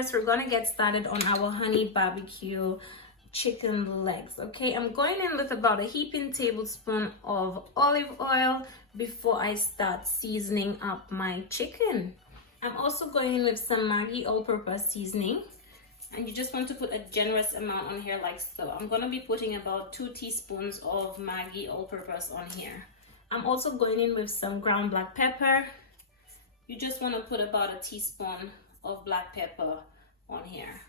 first we're gonna get started on our honey barbecue chicken legs. Okay, I'm going in with about a heaping tablespoon of olive oil before I start seasoning up my chicken. I'm also going in with some Maggi all-purpose seasoning, and you just want to put a generous amount on here like so. I'm going to be putting about 2 teaspoons of Maggi all-purpose on here. I'm also going in with some ground black pepper. You just want to put about a teaspoon of black pepper on here.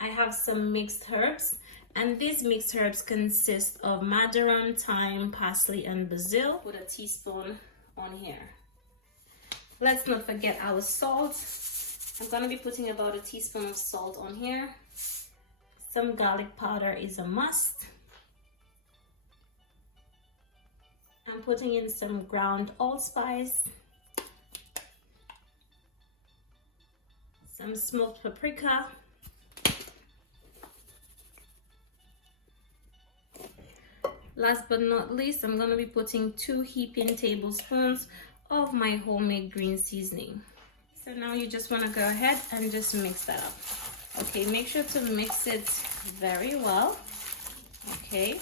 I have some mixed herbs, and these mixed herbs consist of marjoram, thyme, parsley, and basil. Put a teaspoon on here. Let's not forget our salt. I'm going to be putting about a teaspoon of salt on here. Some garlic powder is a must. I'm putting in some ground allspice, some smoked paprika, last but not least, I'm going to be putting 2 heaping tablespoons of my homemade green seasoning. So now you just want to go ahead and just mix that up. Okay, make sure to mix it very well. Okay.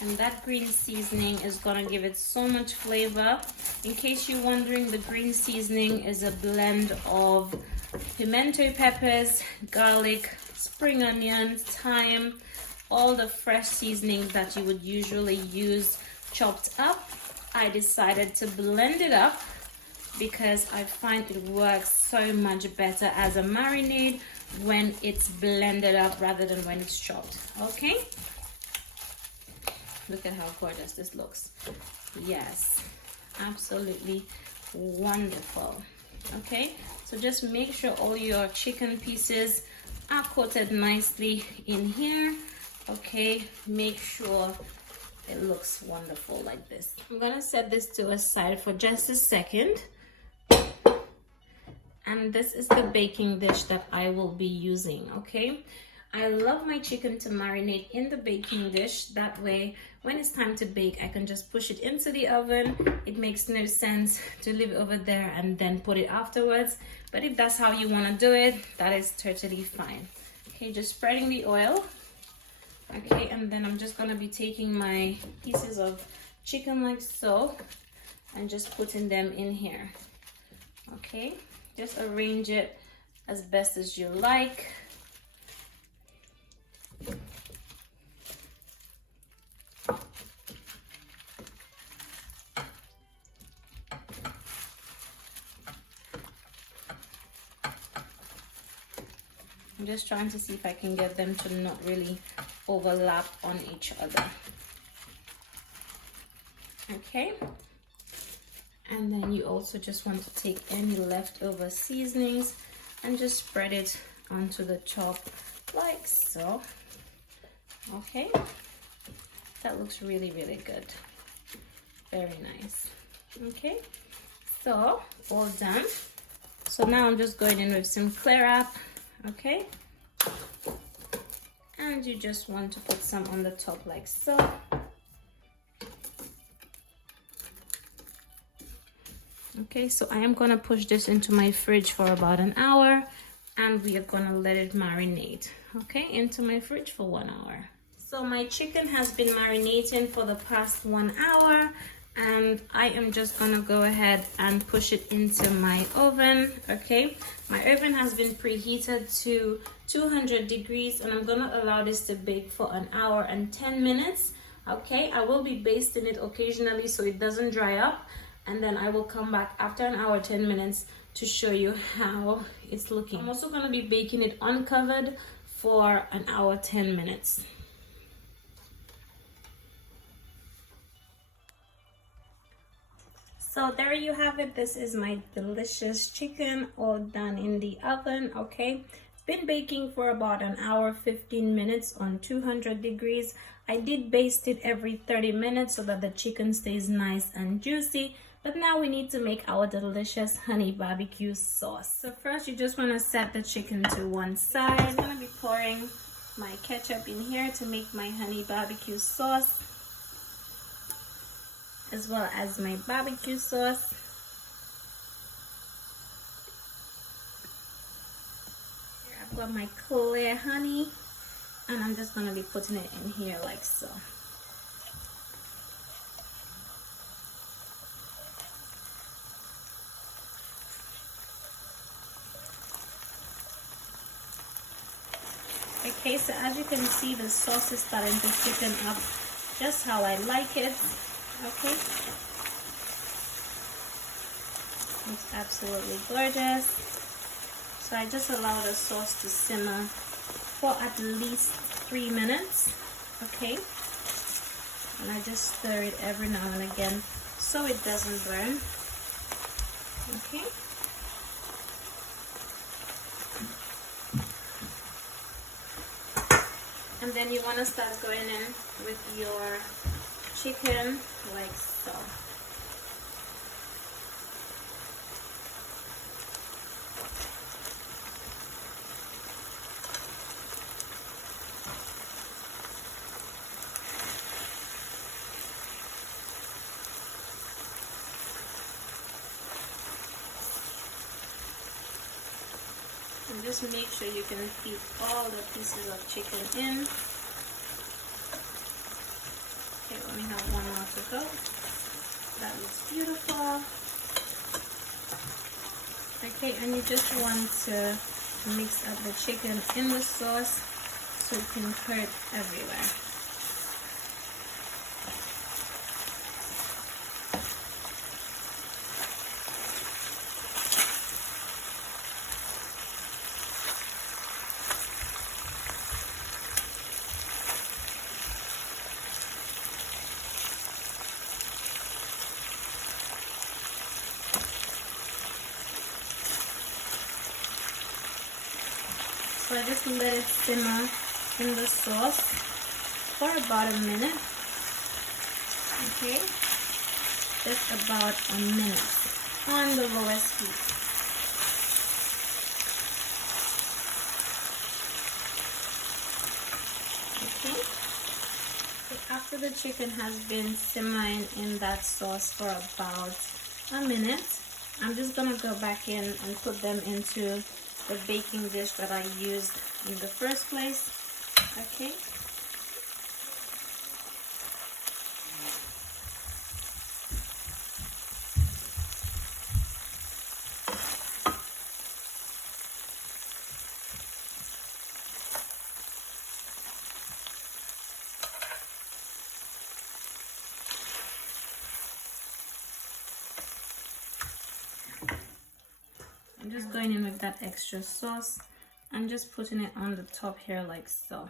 And that green seasoning is going to give it so much flavor. In case you're wondering, the green seasoning is a blend of pimento peppers, garlic, spring onions, thyme, all the fresh seasonings that you would usually use chopped up. I decided to blend it up because I find it works so much better as a marinade when it's blended up rather than when it's chopped. Okay, look at how gorgeous this looks. Yes, absolutely wonderful. Okay, so just make sure all your chicken pieces are coated nicely in here. Okay, make sure it looks wonderful like this. I'm gonna set this to a side for just a second. And this is the baking dish that I will be using. Okay, I love my chicken to marinate in the baking dish. That way, when it's time to bake, I can just push it into the oven. It makes no sense to leave it over there and then put it afterwards. But if that's how you want to do it, that is totally fine. Okay, just spreading the oil. Okay, and then I'm just gonna be taking my pieces of chicken like so and just putting them in here. Okay, just arrange it as best as you like. I'm just trying to see if I can get them to not really overlap on each other. Okay, and then you also just want to take any leftover seasonings and just spread it onto the top like so. Okay, that looks really good, very nice. Okay, so all done. So now I'm just going in with some clear wrap. Okay, and you just want to put some on the top like so. Okay, so I am gonna push this into my fridge for about an hour, and we are gonna let it marinate. Okay, into my fridge for 1 hour. So my chicken has been marinating for the past 1 hour, and I am just gonna go ahead and push it into my oven. Okay, my oven has been preheated to 200 degrees, and I'm gonna allow this to bake for 1 hour and 10 minutes. Okay, I will be basting it occasionally so it doesn't dry up, and then I will come back after 1 hour 10 minutes to show you how it's looking. I'm also gonna be baking it uncovered for 1 hour 10 minutes. So there you have it. This is my delicious chicken all done in the oven. Okay, it's been baking for about 1 hour 15 minutes on 200 degrees. I did baste it every 30 minutes so that the chicken stays nice and juicy. But now we need to make our delicious honey barbecue sauce. So first you just want to set the chicken to one side. I'm going to be pouring my ketchup in here to make my honey barbecue sauce, as well as my barbecue sauce. got my clear honey, and I'm just gonna be putting it in here like so. Okay, so as you can see, the sauce is starting to thicken up just how I like it. Okay, it's absolutely gorgeous. So I just allow the sauce to simmer for at least 3 minutes. Okay, and I just stir it every now and again so it doesn't burn. Okay. And then you want to start going in with your chicken like so. And just make sure you can feed all the pieces of chicken in. Okay, we only have one more to go. That looks beautiful. Okay, and you just want to mix up the chicken in the sauce so it can coat everywhere. So I just let it simmer in the sauce for about a minute. Okay, just about a minute on the lowest heat. Okay, so after the chicken has been simmering in that sauce for about a minute, I'm just gonna go back in and put them into the baking dish that I used in the first place. Okay. I'm just going in with that extra sauce. I'm just putting it on the top here like so.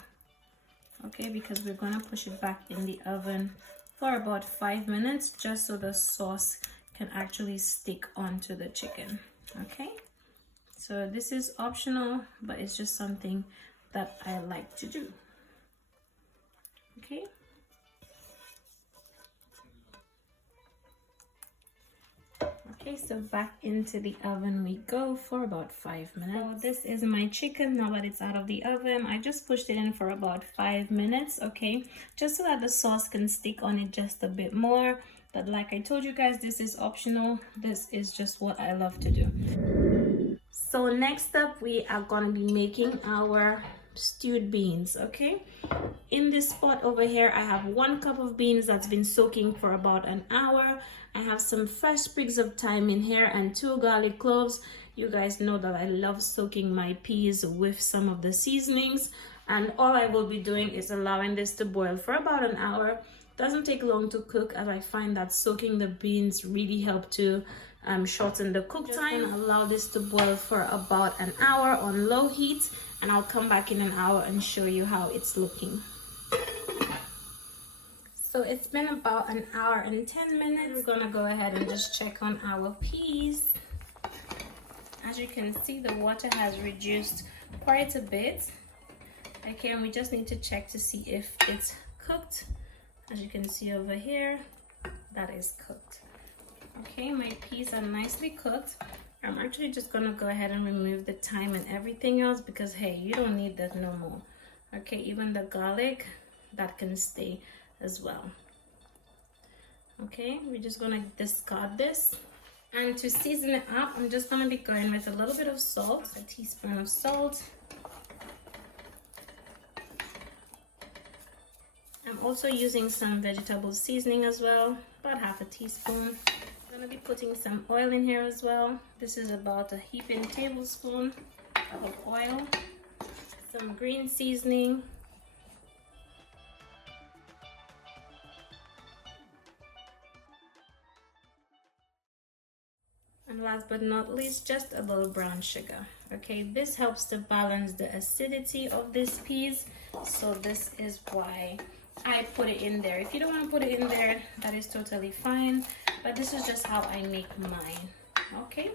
Okay, because we're gonna push it back in the oven for about 5 minutes just so the sauce can actually stick onto the chicken. Okay, so this is optional, but it's just something that I like to do. Okay. Okay, so back into the oven we go for about 5 minutes. So this is my chicken now that it's out of the oven. I just pushed it in for about 5 minutes, okay, just so that the sauce can stick on it just a bit more. But like I told you guys, this is optional. This is just what I love to do. So next up, we are going to be making our stewed beans. Okay, in this pot over here I have 1 cup of beans that's been soaking for about an hour. I have some fresh sprigs of thyme in here and 2 garlic cloves. You guys know that I love soaking my peas with some of the seasonings, and all I will be doing is allowing this to boil for about an hour. Doesn't take long to cook, as I find that soaking the beans really help to shorten the cook time. Allow this to boil for about an hour on low heat, and I'll come back in an hour and show you how it's looking. So it's been about an hour and 10 minutes. We're gonna go ahead and just check on our peas. As you can see, the water has reduced quite a bit. Okay, and we just need to check to see if it's cooked. As you can see over here, that is cooked. Okay, my peas are nicely cooked. I'm actually just gonna go ahead and remove the thyme and everything else because hey, you don't need that no more. Okay, even the garlic, that can stay as well. Okay, we're just gonna discard this. And to season it up, I'm just gonna be going with a little bit of salt, a teaspoon of salt. also using some vegetable seasoning as well, about half a teaspoon. I'm gonna be putting some oil in here as well. This is about a heaping tablespoon of oil. Some green seasoning. And last but not least, just a little brown sugar. Okay, this helps to balance the acidity of these peas. So this is why I put it in there. If you don't want to put it in there, that is totally fine. But this is just how I make mine. Okay,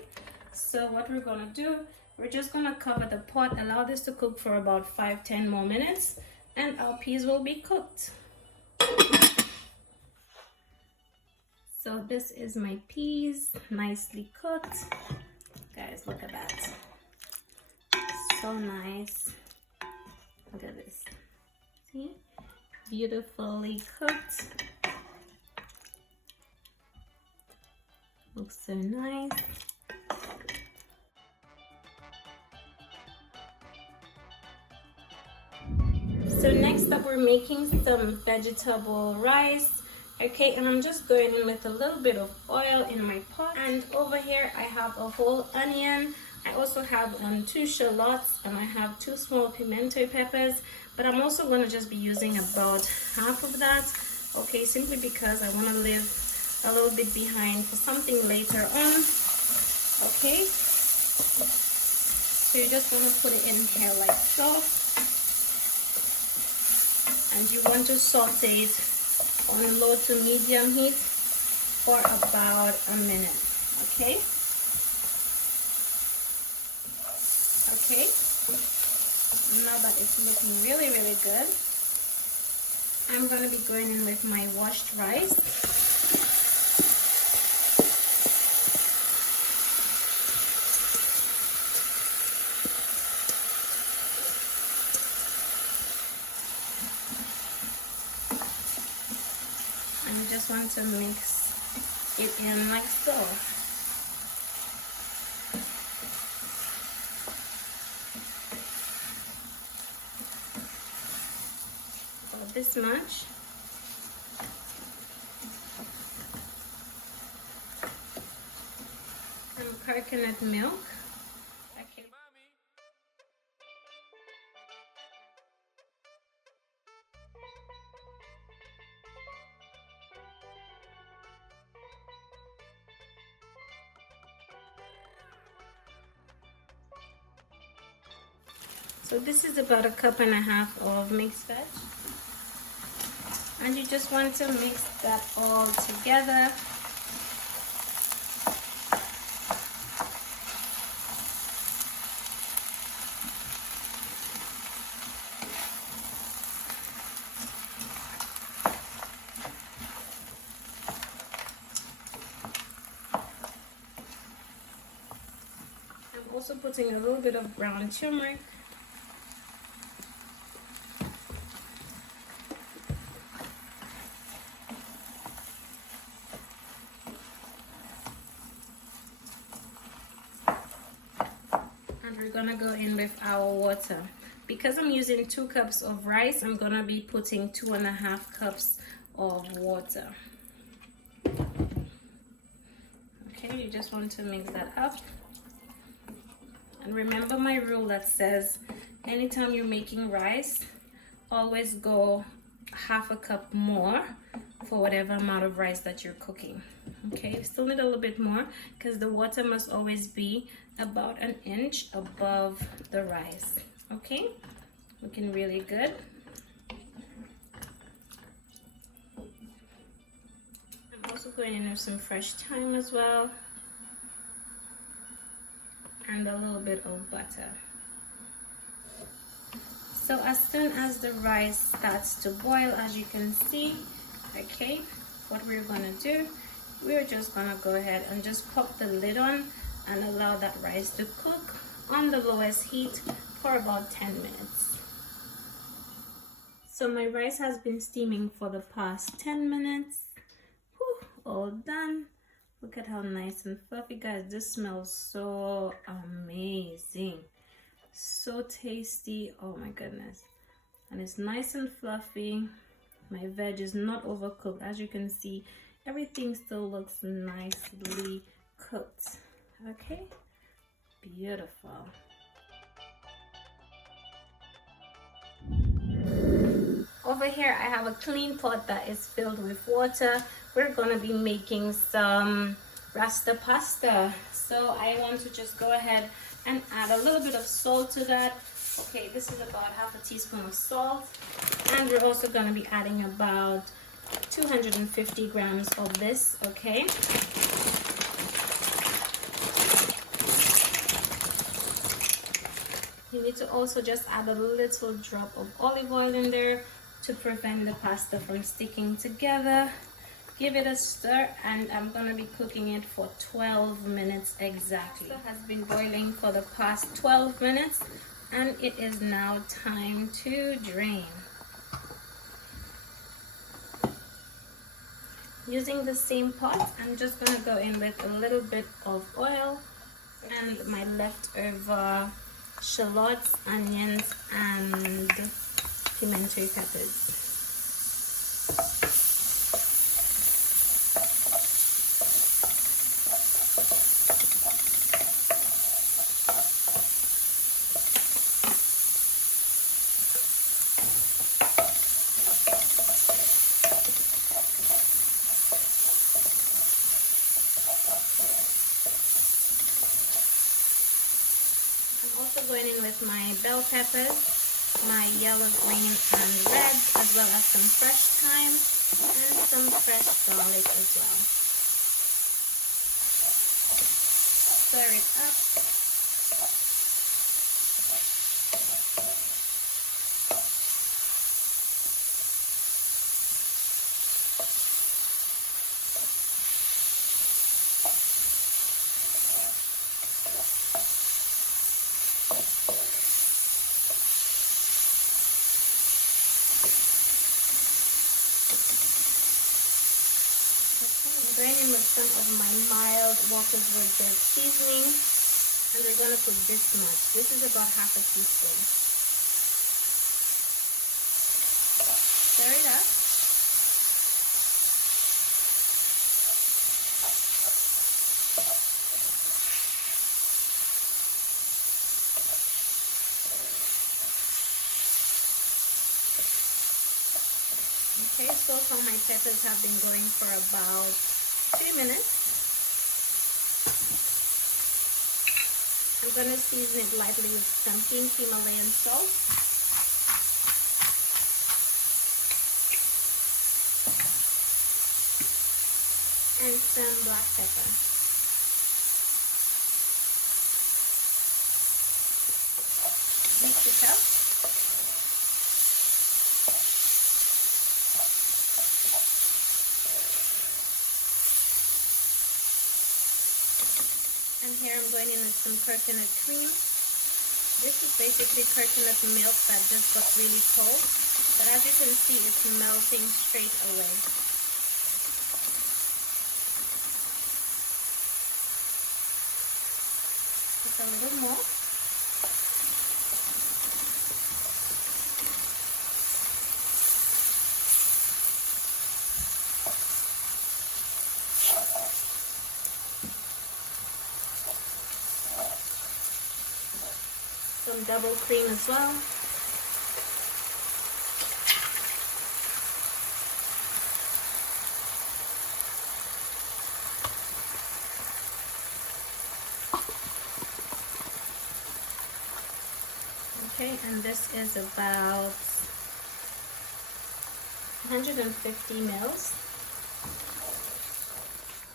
so what we're gonna do, we're just gonna cover the pot, allow this to cook for about 5-10 more minutes, and our peas will be cooked. So this is my peas, nicely cooked. Guys, look at that. So nice. Look at this. See? Beautifully cooked. Looks so nice. So next up, we're making some vegetable rice. Okay, and I'm just going in with a little bit of oil in my pot. And over here, I have a whole onion. I also have 2 shallots, and I have 2 small pimento peppers. But I'm also going to just be using about half of that. Okay, simply because I want to leave a little bit behind for something later on. Okay, so you just want to put it in here like so. And you want to saute it on low to medium heat for about a minute. Okay. Okay, now that it's looking really good, I'm going to be going in with my washed rice. And you just want to mix it in like so. This much. Some coconut milk. Okay. So this is about 1.5 cups of mixed veg. And you just want to mix that all together. I'm also putting a little bit of brown turmeric. We're gonna go in with our water. Because I'm using 2 cups of rice, I'm gonna be putting 2.5 cups of water. Okay, you just want to mix that up. And remember my rule that says anytime you're making rice, always go 1/2 cup more for whatever amount of rice that you're cooking. Okay, still need a little bit more because the water must always be about 1 inch above the rice. Okay, looking really good. I'm also going in with some fresh thyme as well, and a little bit of butter. So as soon as the rice starts to boil, as you can see, okay, what we're gonna do, we're just gonna go ahead and just pop the lid on and allow that rice to cook on the lowest heat for about 10 minutes. So my rice has been steaming for the past 10 minutes. Whew, all done. Look at how nice and fluffy, guys. This smells so amazing. So tasty. Oh my goodness. And it's nice and fluffy. my veg is not overcooked. As you can see, everything still looks nicely cooked. Okay, beautiful. Over here I have a clean pot that is filled with water. We're gonna be making some Rasta pasta. So I want to just go ahead and add a little bit of salt to that. Okay, this is about half a teaspoon of salt. And we're also gonna be adding about 250 grams of this, okay? You need to also just add a little drop of olive oil in there to prevent the pasta from sticking together. Give it a stir, and I'm gonna be cooking it for 12 minutes exactly. Pasta has been boiling for the past 12 minutes, and it is now time to drain. Using the same pot, I'm just gonna go in with a little bit of oil and my leftover shallots, onions, and pimento peppers. I'm also going in with my bell peppers, my yellow, green, and red, as well as some fresh thyme and some fresh garlic as well. Stir it up. I'm going in with some of my mild Walker's Wood seasoning, and we're going to put this much. This is about half a teaspoon. Stir it up. Okay, so far my peppers have been going for about 3 minutes. I'm going to season it lightly with some pink Himalayan salt. And some black pepper. Mix it up. And here I'm going in with some coconut cream. This is basically coconut milk that just got really cold, but as you can see, it's melting straight away. Just a little more. Some double cream as well. Okay, and this is about 150 mils.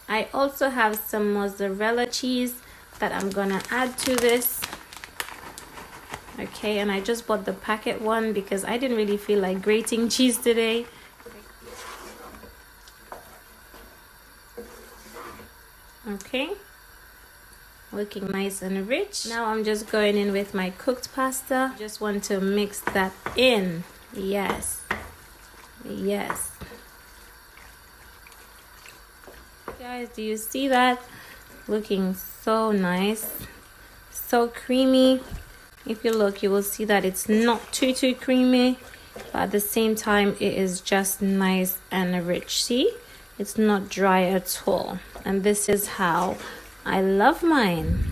I also have some mozzarella cheese that I'm gonna add to this. Okay, and I just bought the packet one because I didn't really feel like grating cheese today. Okay, looking nice and rich. Now I'm just going in with my cooked pasta. Just want to mix that in. Yes, yes. Guys, do you see that? Looking so nice, so creamy. If you look, you will see that it's not too creamy. but at the same time it is just nice and rich. See, it's not dry at all, and this is how I love mine.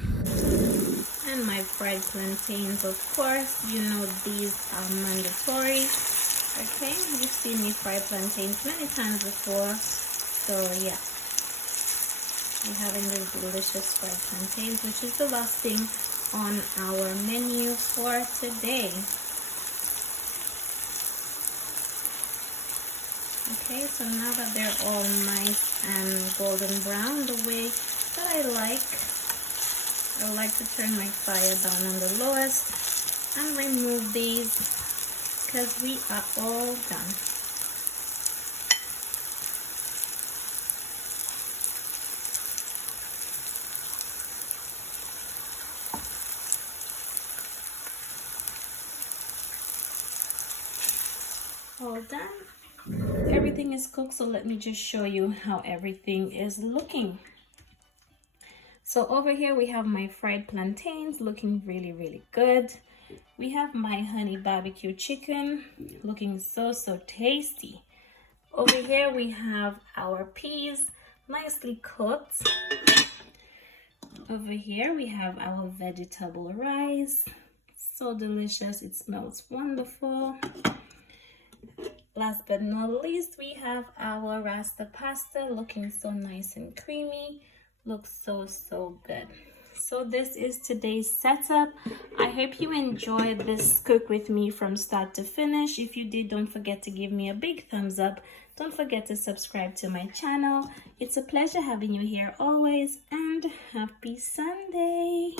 And my fried plantains, of course, you know these are mandatory. Okay, you've seen me fry plantains many times before, so yeah, we're having these delicious fried plantains, which is the last thing on our menu for today. Okay, so now that they're all nice and golden brown the way that I like to turn my fire down on the lowest and remove these because we are all done. All done. Everything is cooked, so let me just show you how everything is looking. So over here we have my fried plantains looking really good. We have my honey barbecue chicken looking so tasty. Over here we have our peas nicely cooked. Over here we have our vegetable rice, so delicious, it smells wonderful. Last but not least, we have our Rasta pasta looking so nice and creamy. Looks so good. So this is today's setup. I hope you enjoyed this cook with me from start to finish. If you did, don't forget to give me a big thumbs up. Don't forget to subscribe to my channel. It's a pleasure having you here always, and happy Sunday.